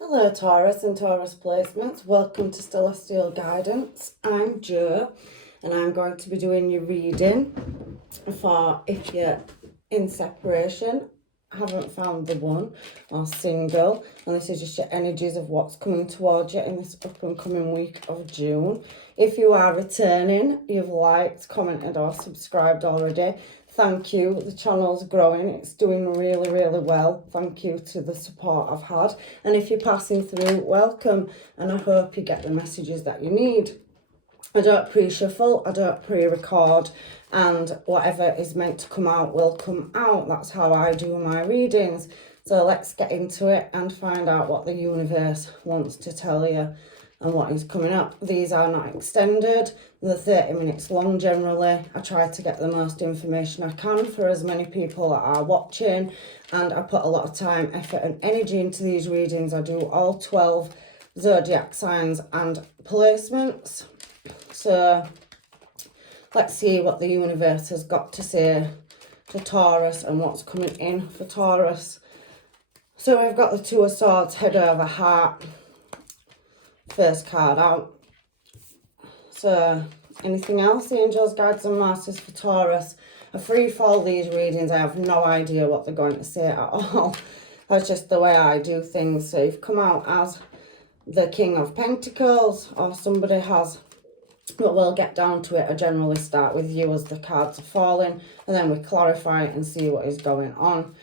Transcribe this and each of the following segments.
Hello Taurus and Taurus placements, welcome to Celestial Guidance. I'm Jo and I'm going to be doing your reading for if you're in separation, haven't found the one, or single, and this is just your energies of what's coming towards you in this up and coming week of June. If you are returning, you've liked, commented or subscribed already, thank you. The channel's growing, it's doing really well. Thank you to the support I've had, and if you're passing through, welcome, and I hope you get the messages that you need. I don't pre-shuffle, I don't pre-record, and whatever is meant to come out will come out. That's how I do my readings. So let's get into it and find out what the universe wants to tell you and what is coming up. These are not extended, they're 30 minutes long generally. I try to get the most information I can for as many people that are watching, and I put a lot of time, effort and energy into these readings. I do all 12 zodiac signs and placements. So let's see what the universe has got to say to Taurus and what's coming in for Taurus. So we've got the Two of Swords, head over heart, first card out. So anything else, the angels, guides and masters for Taurus? I free fall these readings. I have no idea what they're going to say at all. That's just the way I do things. So you've come out as the King of Pentacles, or somebody has, but we'll get down to it. I generally start with you as the cards are falling, and then we clarify it and see what is going on.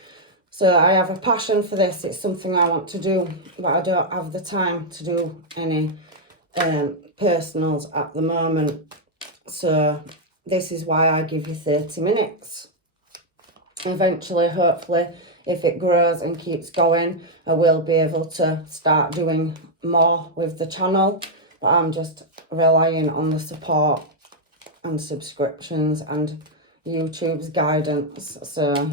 So I have a passion for this. It's something I want to do, but I don't have the time to do any personals at the moment. So this is why I give you 30 minutes. Eventually, hopefully, if it grows and keeps going, I will be able to start doing more with the channel. But I'm just relying on the support and subscriptions and YouTube's guidance. So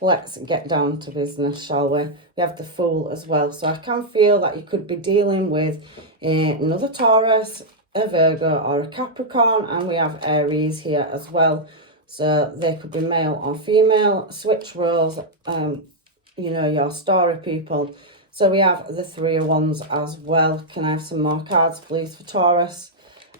let's get down to business, shall we? We have the Fool as well. So I can feel that you could be dealing with another Taurus, a Virgo or a Capricorn. And we have Aries here as well. So they could be male or female. Switch roles, you know, your story people. So we have the Three of Wands as well. Can I have some more cards, please, for Taurus?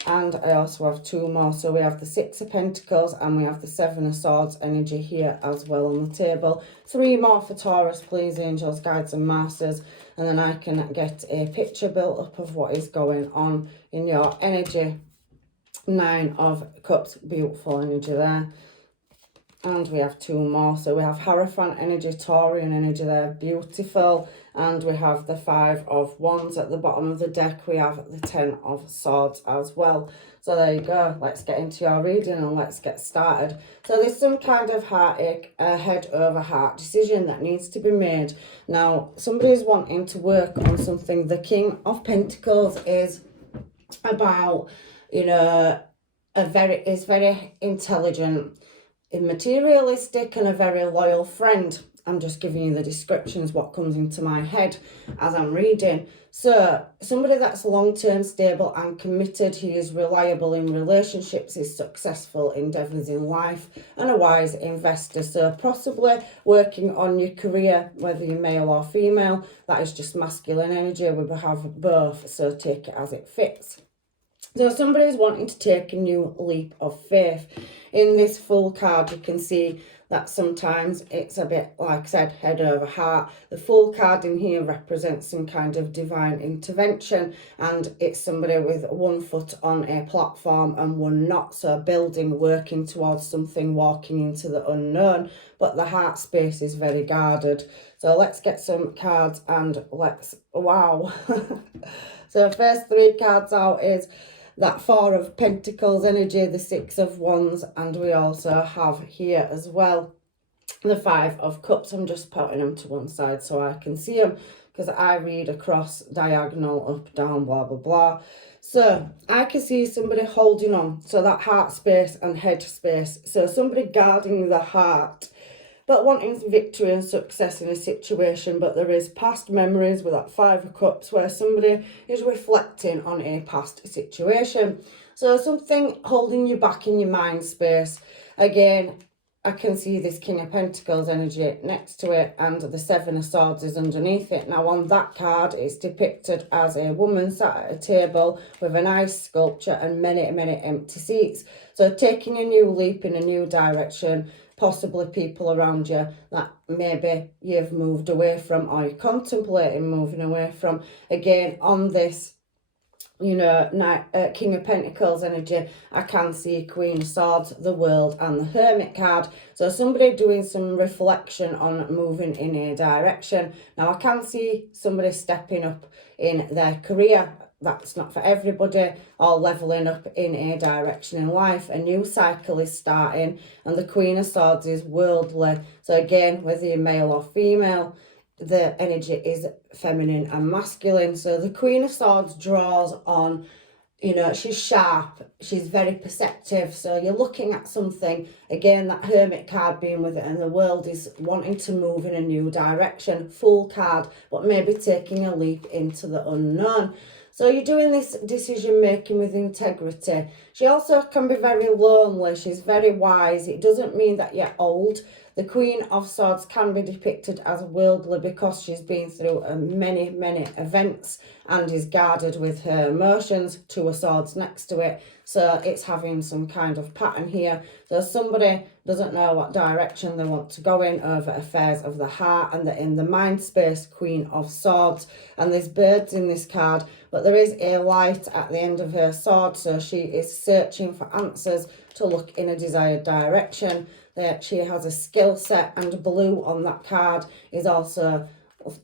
And I also have two more. So we have the Six of Pentacles and we have the Seven of Swords energy here as well on the table. Three more for Taurus, please, angels, guides and masters. And then I can get a picture built up of what is going on in your energy. Nine of Cups, beautiful energy there. And we have two more. So we have Hierophant energy, Taurian energy there, beautiful. And we have the Five of Wands at the bottom of the deck. We have the Ten of Swords as well. So there you go. Let's get into your reading and let's get started. So there's some kind of heartache, a head over heart decision that needs to be made. Now, somebody's wanting to work on something. The King of Pentacles is about, you know, is very intelligent, materialistic and a very loyal friend. I'm just giving you the descriptions, what comes into my head as I'm reading. So somebody that's long-term, stable and committed. He is reliable in relationships, is successful endeavours in life and a wise investor. So possibly working on your career, whether you're male or female. That is just masculine energy. We have both, so take it as it fits. So somebody's wanting to take a new leap of faith. In this Full card, you can see that sometimes it's a bit, like I said, head over heart. The Full card in here represents some kind of divine intervention, and it's somebody with one foot on a platform and one not. So building, working towards something, walking into the unknown, but the heart space is very guarded. So let's get some cards and let's, wow. So first three cards out is that Four of Pentacles energy, the Six of Wands, and we also have here as well the Five of Cups. I'm just putting them to one side so I can see them, because I read across diagonal, up, down, blah, blah, blah. So I can see somebody holding on, so that heart space and head space. So somebody guarding the heart, but wanting victory and success in a situation. But there is past memories with that Five of Cups where somebody is reflecting on a past situation. So something holding you back in your mind space. Again, I can see this King of Pentacles energy next to it, and the Seven of Swords is underneath it. Now on that card, it's depicted as a woman sat at a table with a nice sculpture and many, many empty seats. So taking a new leap in a new direction, possibly people around you that maybe you've moved away from or you're contemplating moving away from. Again, on this, you know, King of Pentacles energy, I can see Queen of Swords, the World, and the Hermit card. So somebody doing some reflection on moving in a direction. Now I can see somebody stepping up in their career. That's not for everybody, or levelling up in a direction in life. A new cycle is starting, and the Queen of Swords is worldly. So again, whether you're male or female, the energy is feminine and masculine. So the Queen of Swords draws on, you know, she's sharp, she's very perceptive. So you're looking at something, again, that Hermit card being with it, and the World is wanting to move in a new direction. Fool card, but maybe taking a leap into the unknown. So you're doing this decision making with integrity. She also can be very lonely. She's very wise. It doesn't mean that you're old. The Queen of Swords can be depicted as worldly because she's been through many, many events and is guarded with her emotions. Two of Swords next to it. So it's having some kind of pattern here. So somebody doesn't know what direction they want to go in over affairs of the heart, and they're in the mind space, Queen of Swords. And there's birds in this card, but there is a light at the end of her sword. So she is searching for answers to look in a desired direction. That she has a skill set, and blue on that card is also,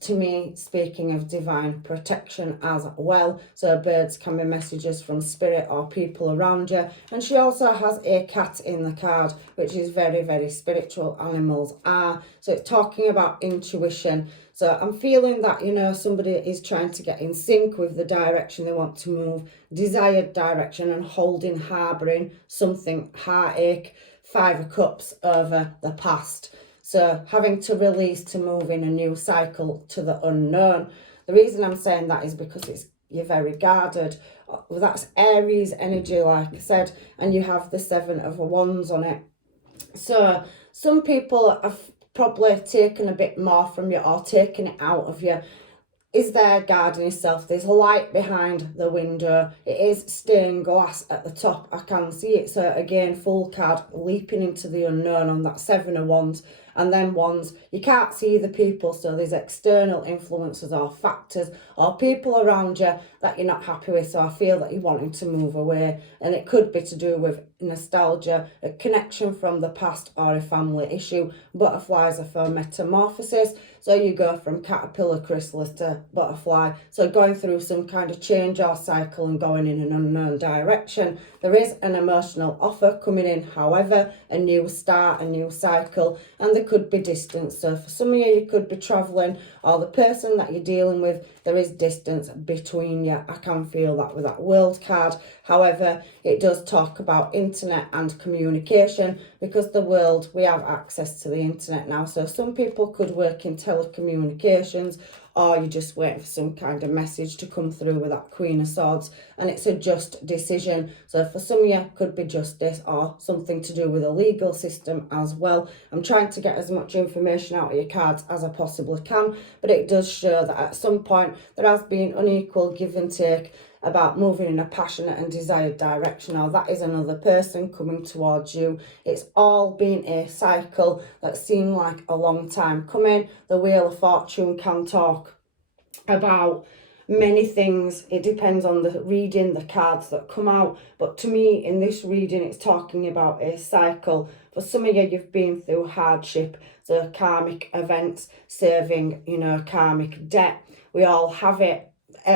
to me, speaking of divine protection as well. So birds can be messages from spirit or people around you. And she also has a cat in the card, which is very, very spiritual. Animals are. So it's talking about intuition. So I'm feeling that, you know, somebody is trying to get in sync with the direction they want to move, desired direction, and holding, harbouring something, heartache, Five of Cups over the past. So having to release to move in a new cycle to the unknown. The reason I'm saying that is because you're very guarded. That's Aries energy, like I said, and you have the Seven of Wands on it. So some people have probably taken a bit more from you or taken it out of you. Is there guarding yourself? There's a light behind the window. It is stained glass at the top. I can see it. So again, Fool card, leaping into the unknown on that Seven of Wands. And then Wands, you can't see the people. So there's external influences or factors or people around you that you're not happy with. So I feel that you're wanting to move away. And it could be to do with nostalgia, a connection from the past, or a family issue. Butterflies are for metamorphosis. So you go from caterpillar chrysalis to butterfly. So going through some kind of change or cycle and going in an unknown direction. There is an emotional offer coming in, however, a new start, a new cycle, and there could be distance. So for some of you, you could be travelling, or the person that you're dealing with, there is distance between you. I can feel that with that World card. However, it does talk about internet and communication, because the world, we have access to the internet now. So some people could work in telecommunications, or you're just waiting for some kind of message to come through with that Queen of Swords, and it's a just decision. So for some of you, it could be justice or something to do with a legal system as well. I'm trying to get as much information out of your cards as I possibly can, but it does show that at some point there has been unequal give and take about moving in a passionate and desired direction, or that is another person coming towards you. It's all been a cycle that seemed like a long time coming. The Wheel of Fortune can talk about many things. It depends on the reading, the cards that come out, but to me in this reading it's talking about a cycle. For some of you, you've been through hardship, so karmic events, serving, you know, karmic debt. We all have it.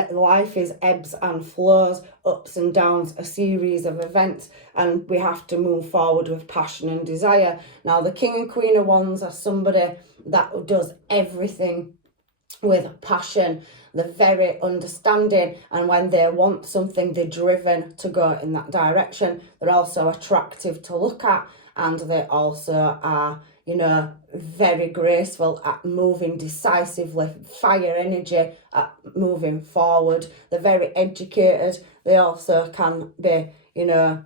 Life is ebbs and flows, ups and downs, a series of events, and we have to move forward with passion and desire. Now the King and Queen of Wands are somebody that does everything with passion. They're very understanding, and when they want something, they're driven to go in that direction. They're also attractive to look at, and they also are, you know, very graceful at moving decisively, fire energy at moving forward. They're very educated. They also can be, you know,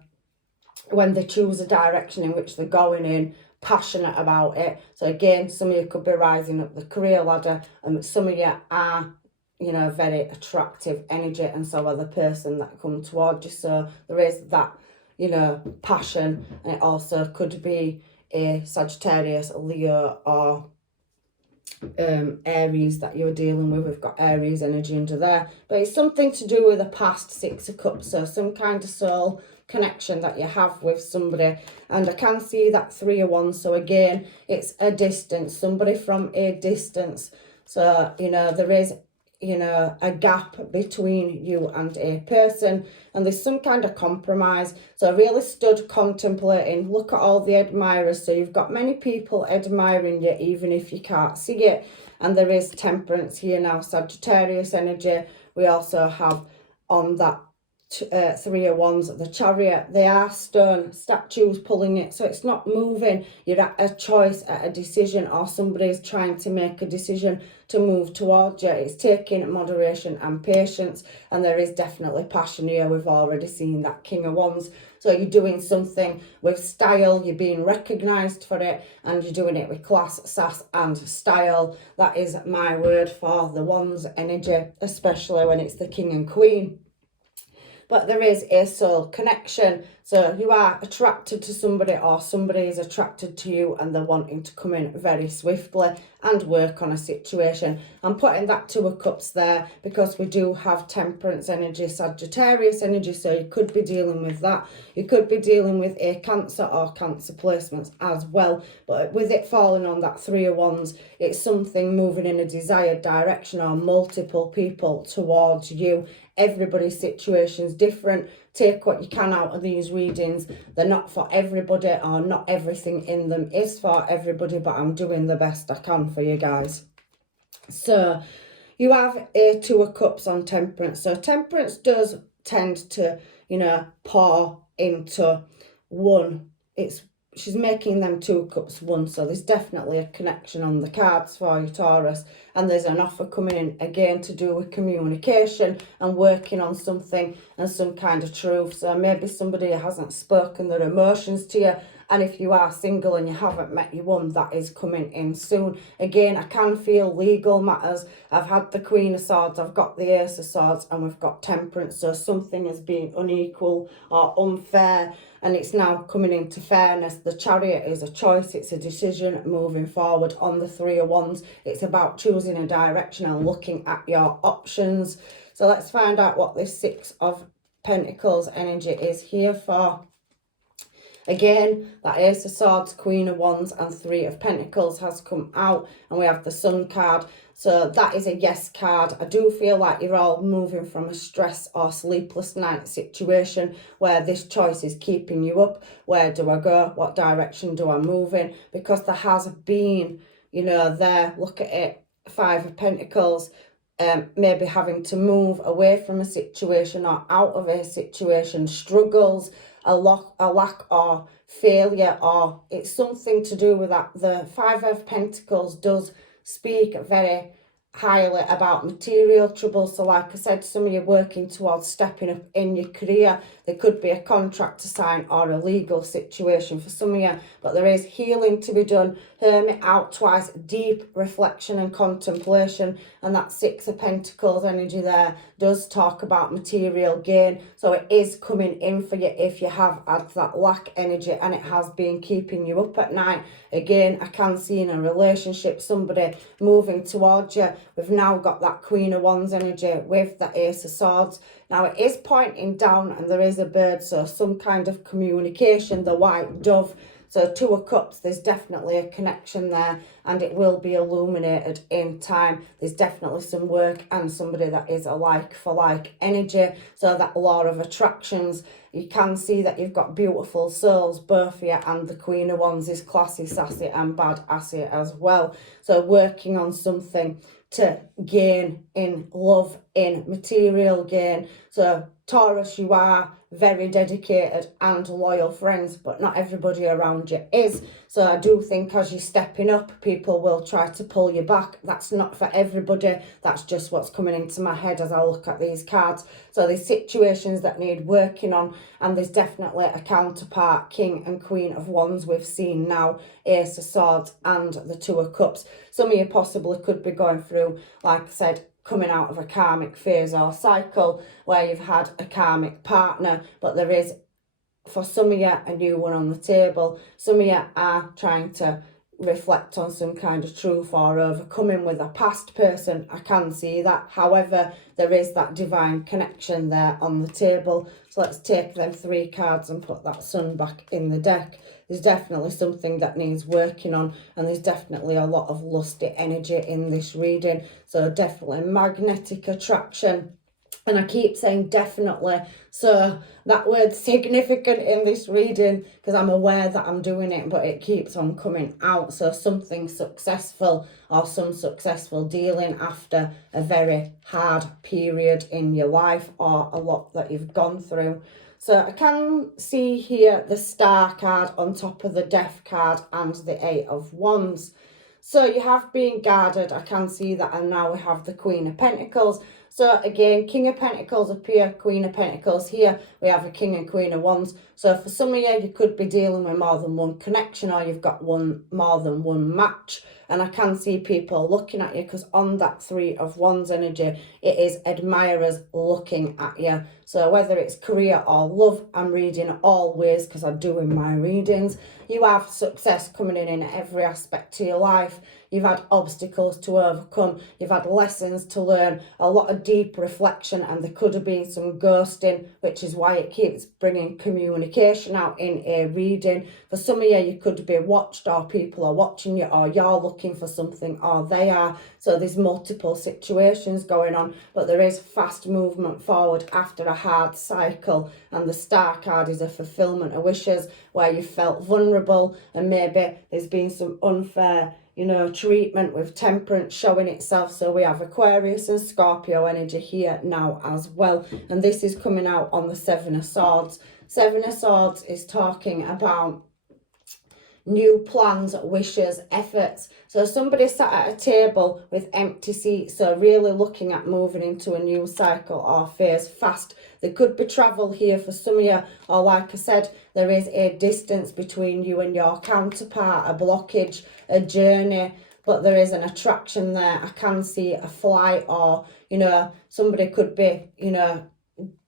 when they choose a direction in which they're going in, passionate about it. So again, some of you could be rising up the career ladder, and some of you are, you know, very attractive energy, and so are the person that come towards you. So there is that, you know, passion, and it also could be a Sagittarius, Leo, or Aries that you're dealing with. We've got Aries energy under there, but it's something to do with the past, Six of Cups, so some kind of soul connection that you have with somebody. And I can see that Three of Wands, so again, it's a distance, somebody from a distance. So, you know, there is, you know, a gap between you and a person, and there's some kind of compromise. So I really stood contemplating. Look at all the admirers. So you've got many people admiring you, even if you can't see it. And there is Temperance here now, Sagittarius energy. We also have on that Three of Wands, the Chariot. They are stone statues pulling it, so it's not moving. You're at a choice, at a decision, or somebody's trying to make a decision to move towards you. It's taking moderation and patience, and there is definitely passion here. We've already seen that King of Wands. So you're doing something with style, you're being recognised for it, and you're doing it with class, sass and style. That is my word for the Wands energy, especially when it's the King and Queen. But there is a soul connection. So you are attracted to somebody, or somebody is attracted to you, and they're wanting to come in very swiftly and work on a situation. I'm putting that Two of Cups there because we do have Temperance energy, Sagittarius energy, so you could be dealing with that. You could be dealing with a Cancer or Cancer placements as well. But with it falling on that Three of Wands, it's something moving in a desired direction, or multiple people towards you. Everybody's situation's different. Take what you can out of these readings. They're not for everybody, or not everything in them is for everybody, but I'm doing the best I can for you guys. So you have a Two of Cups on Temperance. So Temperance does tend to, you know, pour into one. She's making them Two of Cups one, so there's definitely a connection on the cards for you, Taurus. And there's an offer coming in again to do with communication and working on something and some kind of truth. So maybe somebody hasn't spoken their emotions to you, and if you are single and you haven't met your one, that is coming in soon. Again, I can feel legal matters. I've had the Queen of Swords, I've got the Ace of Swords, and we've got Temperance. So something has been unequal or unfair, and it's now coming into fairness. The Chariot is a choice, it's a decision moving forward. On the Three of Wands, it's about choosing a direction and looking at your options. So let's find out what this Six of Pentacles energy is here for. Again, that Ace of Swords, Queen of Wands and Three of Pentacles has come out, and we have the Sun card. So that is a yes card. I do feel like you're all moving from a stress or sleepless night situation where this choice is keeping you up. Where do I go? What direction do I move in? Because there has been, you know, there, look at it, Five of Pentacles. Maybe having to move away from a situation or out of a situation, struggles, a lack or failure, or it's something to do with that. The Five of Pentacles does speak very highly about material trouble. So like I said, some of you working towards stepping up in your career. There could be a contract to sign or a legal situation for some of you, but there is healing to be done. Hermit out twice, deep reflection and contemplation, and that Six of Pentacles energy there does talk about material gain. So it is coming in for you if you have had that lack energy and it has been keeping you up at night. Again, I can see in a relationship somebody moving towards you. We've now got that Queen of Wands energy with the Ace of Swords. Now it is pointing down and there is a bird, so some kind of communication, the white dove. So Two of Cups, there's definitely a connection there, and it will be illuminated in time. There's definitely some work and somebody that is a like for like energy. So that law of attractions, you can see that you've got beautiful souls, both of you, and the Queen of Wands is classy, sassy and badassy as well. So working on something to gain in love in material gain. So Taurus, you are very dedicated and loyal friends, but not everybody around you is. So I do think as you're stepping up, people will try to pull you back. That's not for everybody. That's just what's coming into my head as I look at these cards. So there's situations that need working on, and there's definitely a counterpart, King and Queen of Wands we've seen now, Ace of Swords and the Two of Cups. Some of you possibly could be going through, like I said, coming out of a karmic phase or cycle where you've had a karmic partner, but there is, for some of you, a new one on the table. Some of you are trying to reflect on some kind of truth or overcoming with a past person. I can see that. However, there is that divine connection there on the table. So let's take them 3 cards and put that Sun back in the deck. There's definitely something that needs working on, and there's definitely a lot of lusty energy in this reading. So definitely magnetic attraction. And I keep saying definitely, so that word's significant in this reading because I'm aware that I'm doing it, but it keeps on coming out. So something successful or some successful dealing after a very hard period in your life or a lot that you've gone through. So I can see here the Star card on top of the Death card and the 8 of Wands. So you have been guarded. I can see that, and now we have the Queen of Pentacles. So again, King of Pentacles up here, Queen of Pentacles here. We have a King and Queen of Wands. So for some of you, you could be dealing with more than one connection, or you've got more than one match. And I can see people looking at you, because on that 3 of Wands energy, it is admirers looking at you. So whether it's career or love, I'm reading all ways because I do in my readings. You have success coming in every aspect to your life. You've had obstacles to overcome. You've had lessons to learn, a lot of deep reflection, and there could have been some ghosting, which is why it keeps bringing communication out in a reading. For some of you, you could be watched, or people are watching you, or you're looking for something, or they are. So there's multiple situations going on, but there is fast movement forward after a hard cycle. And the Star card is a fulfillment of wishes, where you felt vulnerable and maybe there's been some unfair treatment with Temperance showing itself. So we have Aquarius and Scorpio energy here now as well. And this is coming out on the 7 of Swords. 7 of Swords is talking about new plans, wishes, efforts. So somebody sat at a table with empty seats, so really looking at moving into a new cycle or phase fast. There could be travel here for some of you, or like I said, there is a distance between you and your counterpart, a blockage, a journey, but there is an attraction there. I can see a flight, or, somebody could be,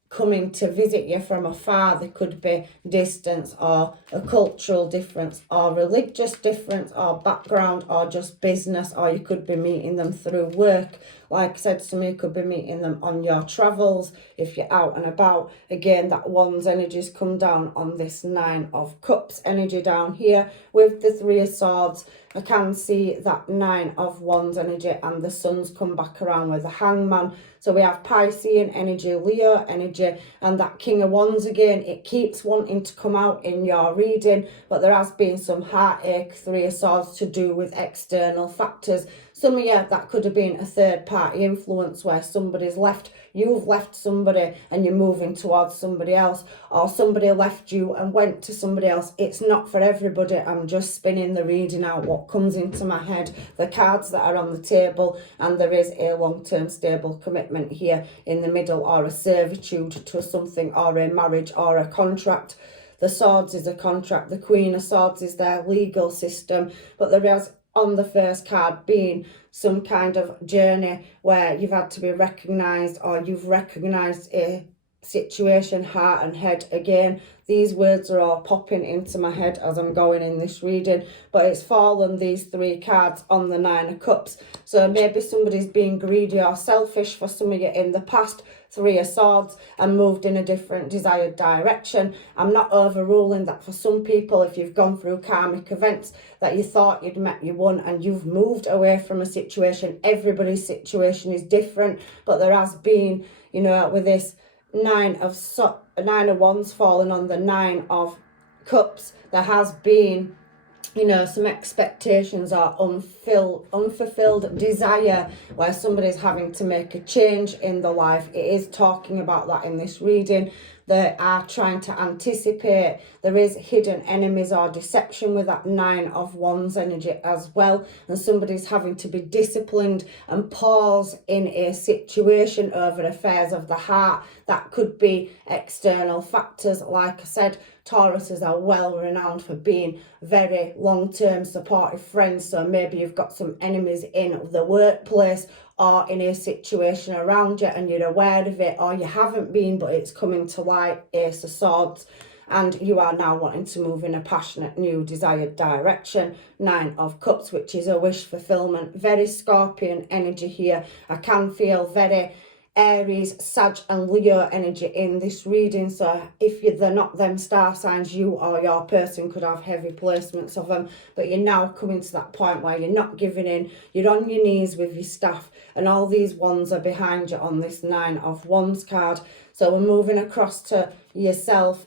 coming to visit you from afar. There could be distance, or a cultural difference, or religious difference, or background, or just business, or you could be meeting them through work. Like I said, some of you could be meeting them on your travels if you're out and about. Again, that Wands energies come down on this 9 of Cups energy down here with the 3 of Swords. I can see that 9 of Wands energy, and the Sun's come back around with the Hangman. So we have Piscean energy, Leo energy, and that King of Wands again. It keeps wanting to come out in your reading, but there has been some heartache, 3 of Swords, to do with external factors. Some of you, that could have been a third party influence where somebody's left, you've left somebody and you're moving towards somebody else, or somebody left you and went to somebody else. It's not for everybody. I'm just spinning the reading out, what comes into my head, the cards that are on the table, and there is a long-term stable commitment here in the middle, or a servitude to something, or a marriage, or a contract. The Swords is a contract. The Queen of Swords is their legal system, but there is, on the first card, being some kind of journey where you've had to be recognised, or you've recognised a situation, heart and head. Again, these words are all popping into my head as I'm going in this reading, but it's fallen, these 3 cards, on the 9 of Cups. So maybe somebody's been greedy or selfish for some of you in the past, 3 of Swords, and moved in a different desired direction. I'm not overruling that for some people, if you've gone through karmic events that you thought you'd met your one and you've moved away from a situation. Everybody's situation is different, but there has been, with this 9 of Wands falling on the 9 of Cups, there has been you know, some expectations or unfulfilled desire where somebody's having to make a change in their life. It is talking about that in this reading. They are trying to anticipate. There is hidden enemies or deception with that 9 of Wands energy as well. And somebody's having to be disciplined and pause in a situation over affairs of the heart. That could be external factors. Like I said, Tauruses are well renowned for being very long-term supportive friends. So maybe you've got some enemies in the workplace or in a situation around you and you're aware of it, or you haven't been but it's coming to light, Ace of Swords, and you are now wanting to move in a passionate new desired direction. 9 of Cups, which is a wish fulfillment. Very Scorpion energy here. I can feel very Aries, Sag and Leo energy in this reading. So if they're not them star signs, you or your person could have heavy placements of them. But you're now coming to that point where you're not giving in. You're on your knees with your staff. And all these wands are behind you on this 9 of Wands card. So we're moving across to yourself.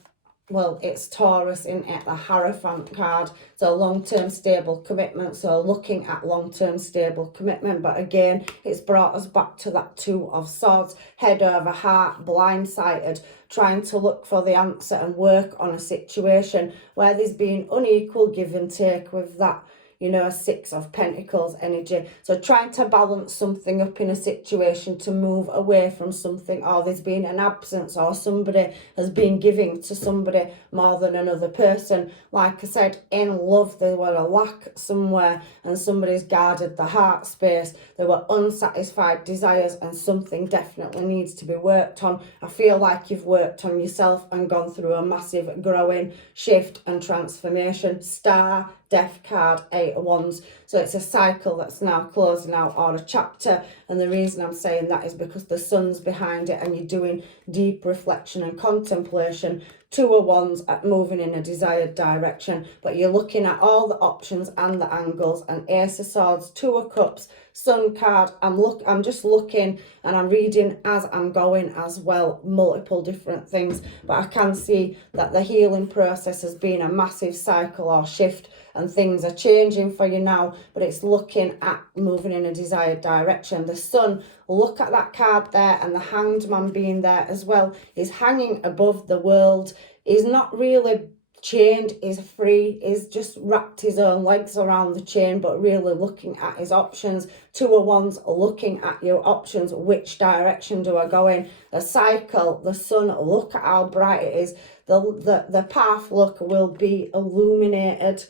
Well, it's Taurus in it, the Hierophant card. So long-term stable commitment. So looking at long-term stable commitment. But again, it's brought us back to that 2 of Swords. Head over heart, blindsided, trying to look for the answer and work on a situation where there's been unequal give and take with that, you know, 6 of Pentacles energy. So trying to balance something up in a situation to move away from something, or there's been an absence, or somebody has been giving to somebody more than another person. Like I said, in love, there were a lack somewhere and somebody's guarded the heart space. There were unsatisfied desires and something definitely needs to be worked on. I feel like you've worked on yourself and gone through a massive growing shift and transformation. Star, Death card, 8 of Wands. So it's a cycle that's now closing out, or a chapter. And the reason I'm saying that is because the sun's behind it and you're doing deep reflection and contemplation. 2 of Wands at moving in a desired direction, but you're looking at all the options and the angles. And Ace of Swords, 2 of Cups, Sun card. I'm just looking and I'm reading as I'm going as well, multiple different things, but I can see that the healing process has been a massive cycle or shift, and things are changing for you now, but it's looking at moving in a desired direction. The Sun, look at that card there, and the Hanged Man being there as well. He's hanging above the world. He's not really chained, is free, is just wrapped his own legs around the chain, but really looking at his options. 2 of Wands, looking at your options. Which direction do I go in? The cycle, the sun, look at how bright it is. The path, look, will be illuminated.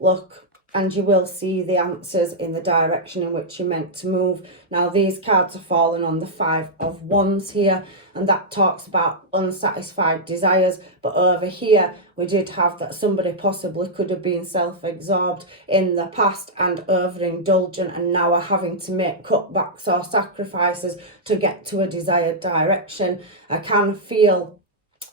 Look, and you will see the answers in the direction in which you're meant to move. Now, these cards are falling on the 5 of Wands here, and that talks about unsatisfied desires. But over here, we did have that somebody possibly could have been self-absorbed in the past and overindulgent, and now are having to make cutbacks or sacrifices to get to a desired direction. I can feel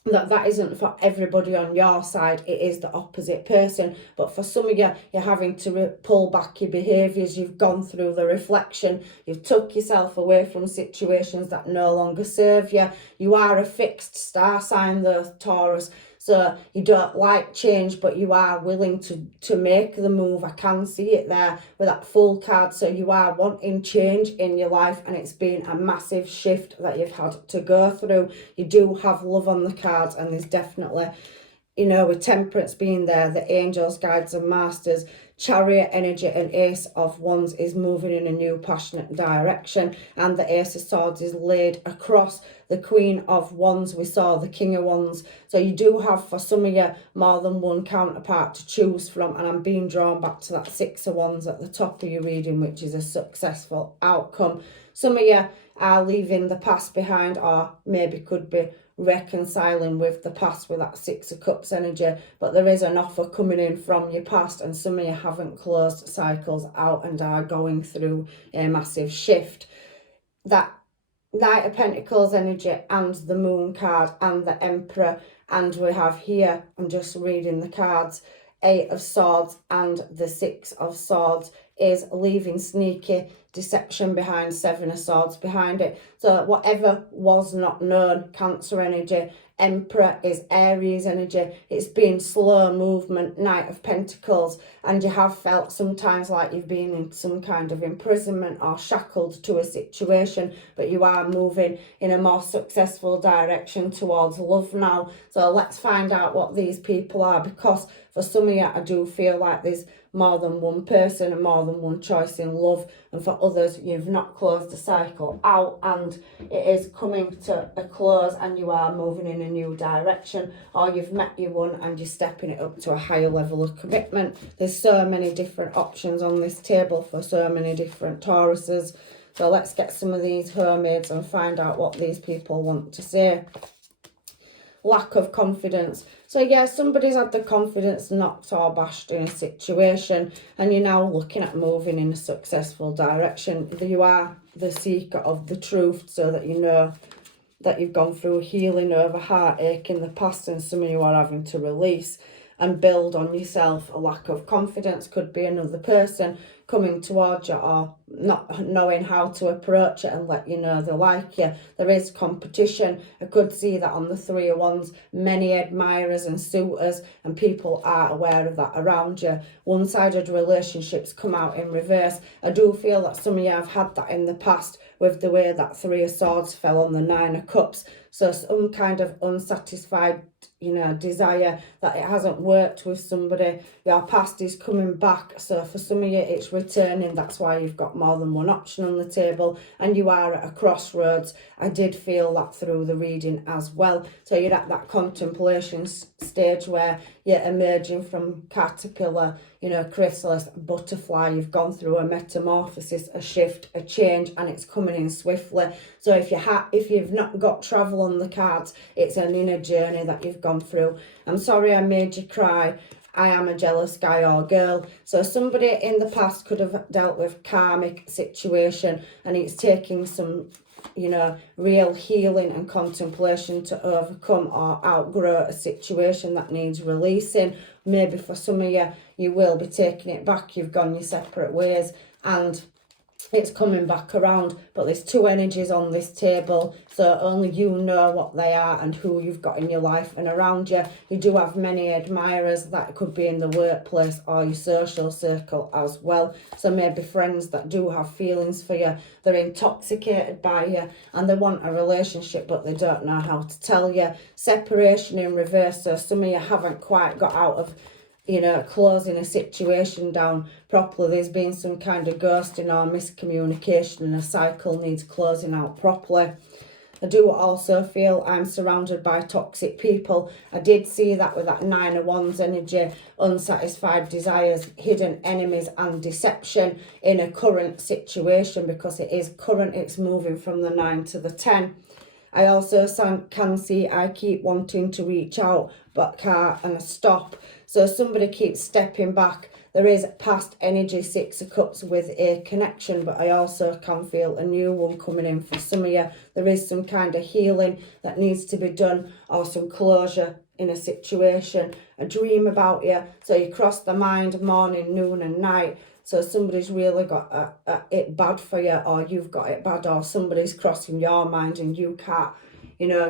that isn't for everybody on your side. It is the opposite person, but for some of you, you're having to pull back your behaviours. You've gone through the reflection, you've took yourself away from situations that no longer serve you. You are a fixed star sign though, Taurus, so you don't like change, but you are willing to make the move. I can see it there with that Fool card. So you are wanting change in your life, and it's been a massive shift that you've had to go through. You do have love on the cards, and there's definitely, you know, with Temperance being there, the angels, guides and masters, Chariot energy, and Ace of Wands is moving in a new passionate direction, and the Ace of Swords is laid across the Queen of Wands. We saw the King of Wands. So you do have, for some of you, more than one counterpart to choose from, and I'm being drawn back to that 6 of Wands at the top of your reading, which is a successful outcome. Some of you are leaving the past behind, or maybe could be reconciling with the past with that 6 of Cups energy, but there is an offer coming in from your past, and some of you haven't closed cycles out and are going through a massive shift. That Knight of Pentacles energy and the Moon card and the Emperor, and we have here, I'm just reading the cards, 8 of Swords and the 6 of Swords is leaving sneaky deception behind, Seven of Swords behind it. So whatever was not known, Cancer energy. Emperor is Aries energy. It's been slow movement, Knight of Pentacles, and you have felt sometimes like you've been in some kind of imprisonment or shackled to a situation, but you are moving in a more successful direction towards love now. So let's find out what these people are, because for some of you, I do feel like there's more than one person and more than one choice in love, and for others, you've not closed the cycle out and it is coming to a close and you are moving in a new direction, or you've met your one and you're stepping it up to a higher level of commitment. There's so many different options on this table for so many different Tauruses. So let's get some of these hermaids and find out what these people want to say. Lack of confidence. So yeah, somebody's had the confidence knocked or bashed in a situation, and you're now looking at moving in a successful direction. You are the seeker of the truth, so that you know that you've gone through healing over heartache in the past, and some of you are having to release and build on yourself. A lack of confidence could be another person coming towards you, or not knowing how to approach it and let you know they like you. There is competition. I could see that on the Three of Wands. Many admirers and suitors, and people are aware of that around you. One-sided relationships come out in reverse. I do feel that some of you have had that in the past with the way that Three of Swords fell on the Nine of Cups. So some kind of unsatisfied, desire that it hasn't worked with somebody. Your past is coming back. So for some of you, it's returning. That's why you've got more than one option on the table, and you are at a crossroads. I did feel that through the reading as well. So you're at that contemplation stage where you're emerging from caterpillar, chrysalis, butterfly. You've gone through a metamorphosis, a shift, a change, and it's coming in swiftly. So if you've not got travel on the cards, it's an inner journey that you've gone through. I'm sorry I made you cry. I am a jealous guy or girl. So somebody in the past could have dealt with karmic situation, and it's taking some real healing and contemplation to overcome or outgrow a situation that needs releasing. Maybe for some of you, you will be taking it back. You've gone your separate ways and it's coming back around, but there's two energies on this table, so only you know what they are and who you've got in your life and around you. You do have many admirers. That could be in the workplace or your social circle as well. So maybe friends that do have feelings for you. They're intoxicated by you and they want a relationship, but they don't know how to tell you. Separation in reverse. So some of you haven't quite got out of closing a situation down properly. There's been some kind of ghosting or miscommunication, and a cycle needs closing out properly. I do also feel I'm surrounded by toxic people. I did see that with that Nine of Wands energy, unsatisfied desires, hidden enemies and deception in a current situation, because it is current. It's moving from the 9 to the 10. I also can see I keep wanting to reach out but can't stop. So somebody keeps stepping back. There is past energy, Six of Cups, with a connection, but I also can feel a new one coming in for some of you. There is some kind of healing that needs to be done, or some closure in a situation, a dream about you. So you cross the mind morning, noon and night. So somebody's really got it bad for you, or you've got it bad, or somebody's crossing your mind and you can't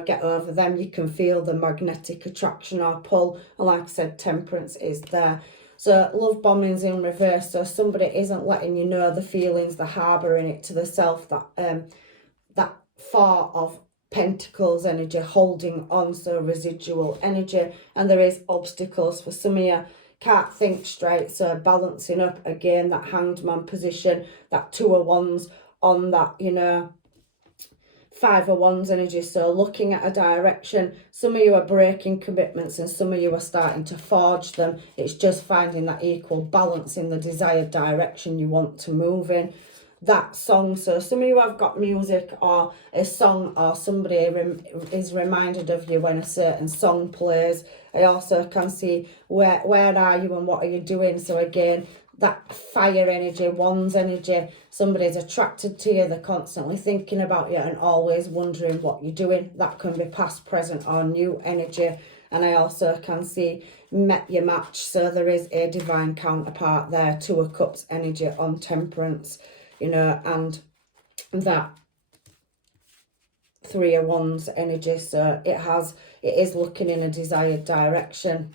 get over them. You can feel the magnetic attraction or pull, and like I said, temperance is there. So love bombings in reverse. So somebody isn't letting you know the feelings, they're harbouring it to the self. That Four of Pentacles energy, holding on, so residual energy, and there is obstacles for some of you. Can't think straight, so balancing up again, that Hanged Man position, that Two of Wands on that, Five of Wands energy. So looking at a direction. Some of you are breaking commitments and some of you are starting to forge them. It's just finding that equal balance in the desired direction you want to move in. That song. So some of you have got music or a song, or somebody is reminded of you when a certain song plays. I also can see where are you and what are you doing. So again, that fire energy, Wands energy, somebody's attracted to you, they're constantly thinking about you and always wondering what you're doing. That can be past, present or new energy. And I also can see met your match, so there is a divine counterpart there. Two of Cups energy on temperance. you know, and that Three of Wands energy. So it is looking in a desired direction.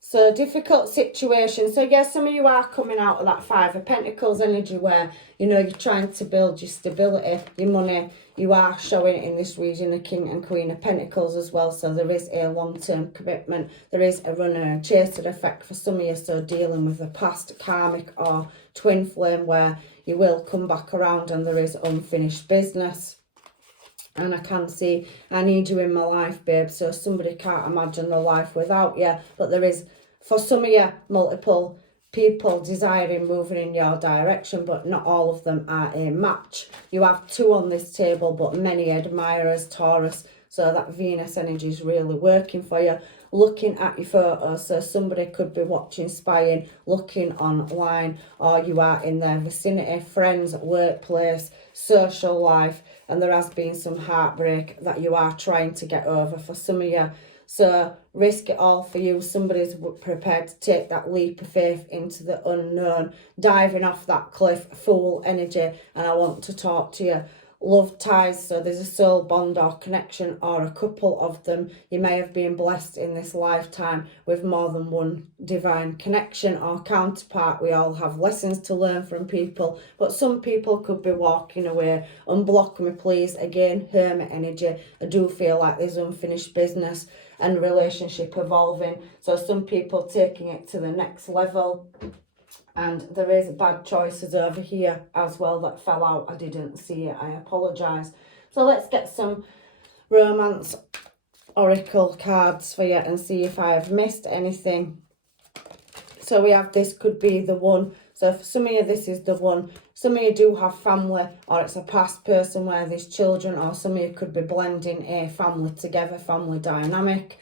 So difficult situation. So yes, some of you are coming out of that Five of Pentacles energy where, you know, you're trying to build your stability, your money. You are showing in this region the King and Queen of Pentacles as well. So there is a long-term commitment. There is a runner and chaser effect for some of you. So dealing with the past karmic or twin flame where you will come back around and there is unfinished business. And I can see, I need you in my life, babe. So somebody can't imagine their life without you. But there is, for some of you, multiple people desiring moving in your direction, but not all of them are a match. You have two on this table, but many admirers, Taurus. So that Venus energy is really working for you. Looking at your photos, so somebody could be watching, spying, looking online, or you are in their vicinity, friends, workplace, social life, and there has been some heartbreak that you are trying to get over for some of you. So risk it all for you. Somebody's prepared to take that leap of faith into the unknown, diving off that cliff, Fool energy, and I want to talk to you. Love ties, so there's a soul bond or connection or a couple of them. You may have been blessed in this lifetime with more than one divine connection or counterpart. We all have lessons to learn from people, but some people could be walking away. Unblock me please. Again, Hermit energy. I do feel like there's unfinished business and relationship evolving, so some people taking it to the next level. And there is bad choices over here as well that fell out. I didn't see it. I apologise. So let's get some romance oracle cards for you and see if I have missed anything. So we have this could be the one. So for some of you, this is the one. Some of you do have family, or it's a past person where there's children, or some of you could be blending a family together, family dynamic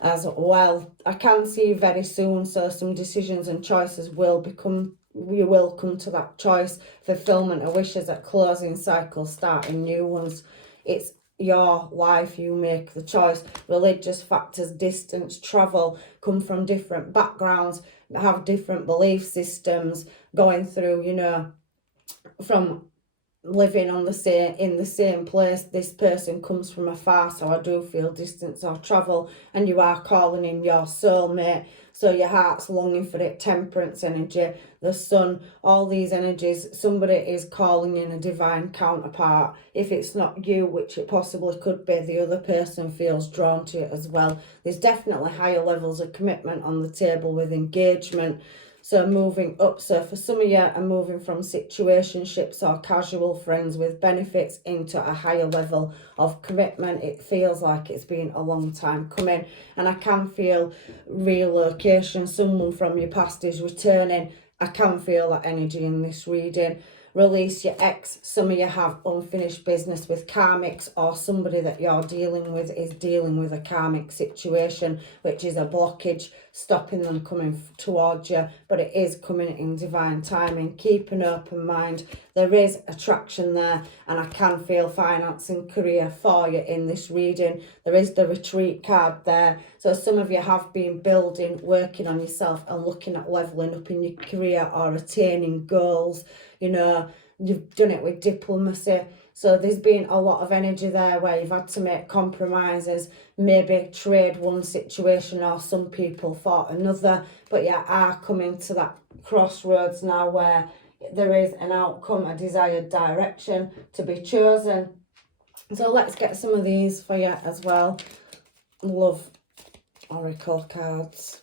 as well. I can see you very soon, so some decisions and choices will come to that choice, fulfillment of wishes at closing cycles, starting new ones. It's your life, you make the choice. Religious factors, distance, travel, come from different backgrounds, have different belief systems, going through, you know, from living in the same place. This person comes from afar, so I do feel distance or travel, and you are calling in your soulmate, so your heart's longing for it. Temperance energy, the sun, all these energies. Somebody is calling in a divine counterpart. If it's not you, which it possibly could be, the other person feels drawn to it as well. There's definitely higher levels of commitment on the table with engagement. So moving up, so for some of you, I'm moving from situationships or casual friends with benefits into a higher level of commitment. It feels like it's been a long time coming, and I can feel relocation. Someone from your past is returning. I can feel that energy in this reading. Release your ex. Some of you have unfinished business with karmics, or somebody that you're dealing with is dealing with a karmic situation, which is a blockage, stopping them coming towards you, but it is coming in divine timing. Keep an open mind. There is attraction there, and I can feel finance and career for you in this reading. There is the retreat card there. So some of you have been building, working on yourself and looking at leveling up in your career or attaining goals. You know, you've done it with diplomacy. So there's been a lot of energy there where you've had to make compromises, maybe trade one situation or some people for another. But you are coming to that crossroads now where there is an outcome, a desired direction to be chosen. So let's get some of these for you as well. Love oracle cards.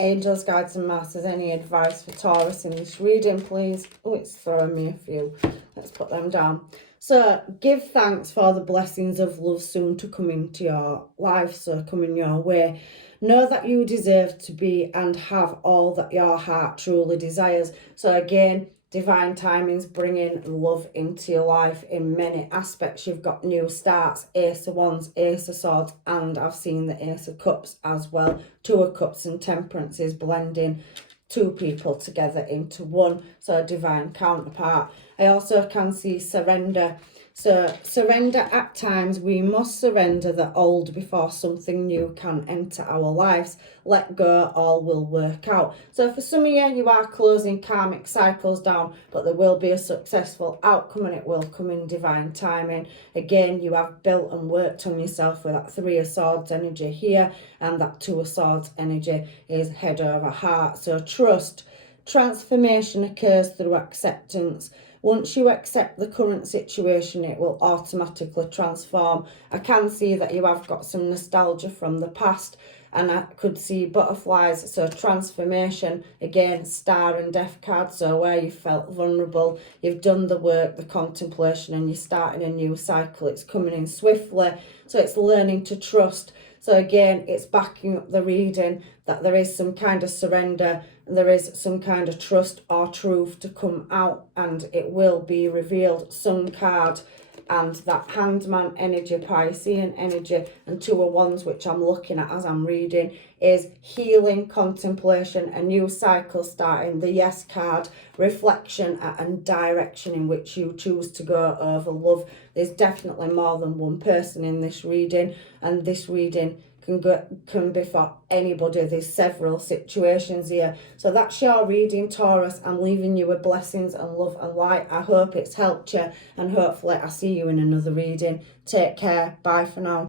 Angels, guides and masters, any advice for Taurus in this reading, please? Oh, it's throwing me a few. Let's put them down. So, give thanks for the blessings of love soon to come into your life, so coming your way. Know that you deserve to be and have all that your heart truly desires. So again, divine timings bringing love into your life in many aspects. You've got new starts, Ace of Wands, Ace of Swords, and I've seen the Ace of Cups as well. Two of Cups and Temperance is blending two people together into one, so a divine counterpart. I also can see surrender. So surrender at times. We must surrender the old before something new can enter our lives. Let go, all will work out. So for some of you are closing karmic cycles down, but there will be a successful outcome and it will come in divine timing. Again, you have built and worked on yourself with that Three of Swords energy here, and that Two of Swords energy is head over heart. So trust. Transformation occurs through acceptance. Once you accept the current situation, it will automatically transform. I can see that you have got some nostalgia from the past, and I could see butterflies. So transformation, again, Star and Death card. So where you felt vulnerable, you've done the work, the contemplation, and you're starting a new cycle. It's coming in swiftly. So it's learning to trust. So again, it's backing up the reading that there is some kind of surrender, and there is some kind of trust or truth to come out, and it will be revealed. Sun card and that Hangman energy, Piscean energy, and Two of Wands, which I'm looking at as I'm reading, is healing, contemplation, a new cycle starting. The Yes card, reflection and direction in which you choose to go over love. There's definitely more than one person in this reading, and this reading can be for anybody. There's several situations here. So that's your reading, Taurus. I'm leaving you with blessings and love and light. I hope it's helped you, and hopefully I see you in another reading. Take care. Bye for now.